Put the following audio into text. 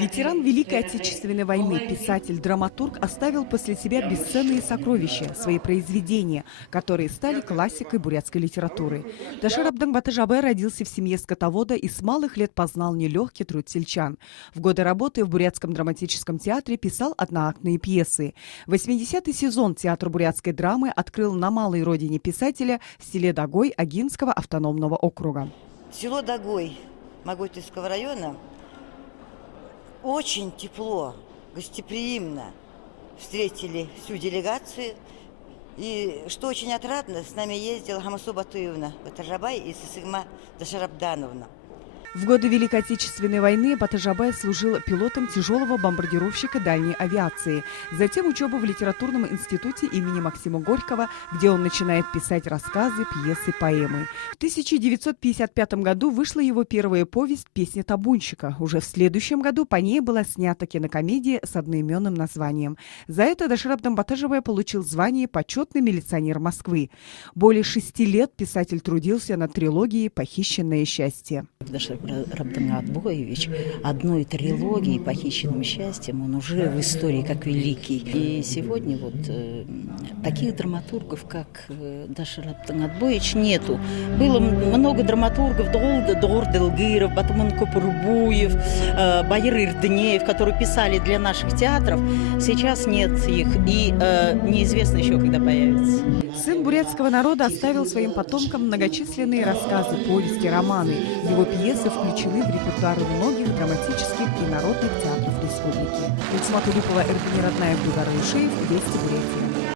Ветеран Великой Отечественной войны, писатель, драматург оставил после себя бесценные сокровища, свои произведения, которые стали классикой бурятской литературы. Дашар Абдан Батажабай родился в семье скотовода и с малых лет познал нелегкий труд сельчан. В годы работы в Бурятском драматическом театре писал одноактные пьесы. 80-й сезон театра бурятской драмы открыл на малой родине писателя в селе Дагой Агинского автономного округа. Село Дагой Моготинского района очень тепло, гостеприимно встретили всю делегацию. И что очень отрадно, с нами ездила Хамасо Батуевна Батажабай и Сысыгма Дашар Абдановна. В годы Великой Отечественной войны Батажабай служил пилотом тяжелого бомбардировщика дальней авиации. Затем учеба в литературном институте имени Максима Горького, где он начинает писать рассказы, пьесы, поэмы. В 1955 году вышла его первая повесть «Песня табунщика». Уже в следующем году по ней была снята кинокомедия с одноименным названием. За это Дашар Абдан Батажабай получил звание «Почетный милиционер Москвы». Более 6 лет писатель трудился над трилогией «Похищенное счастье». Абдан Атбоевич одной трилогии «Похищенным счастьем» он уже в истории как великий. И сегодня вот таких драматургов, как Дашар Абдан Атбоевич, нету. Было много драматургов, Дор Делгиров, Батуман Копурбуев, Байыр Ирднеев, которые писали для наших театров. Сейчас нет их, и неизвестно еще, когда появится. Сын бурятского народа оставил своим потомкам многочисленные рассказы, повести, романы. Его пьесы включены в репертуар многих драматических и народных театров республики. Ильсмат Улюпова, Эрдэнэ Роднаев, Дудар Ушеев, Вести Бурятия.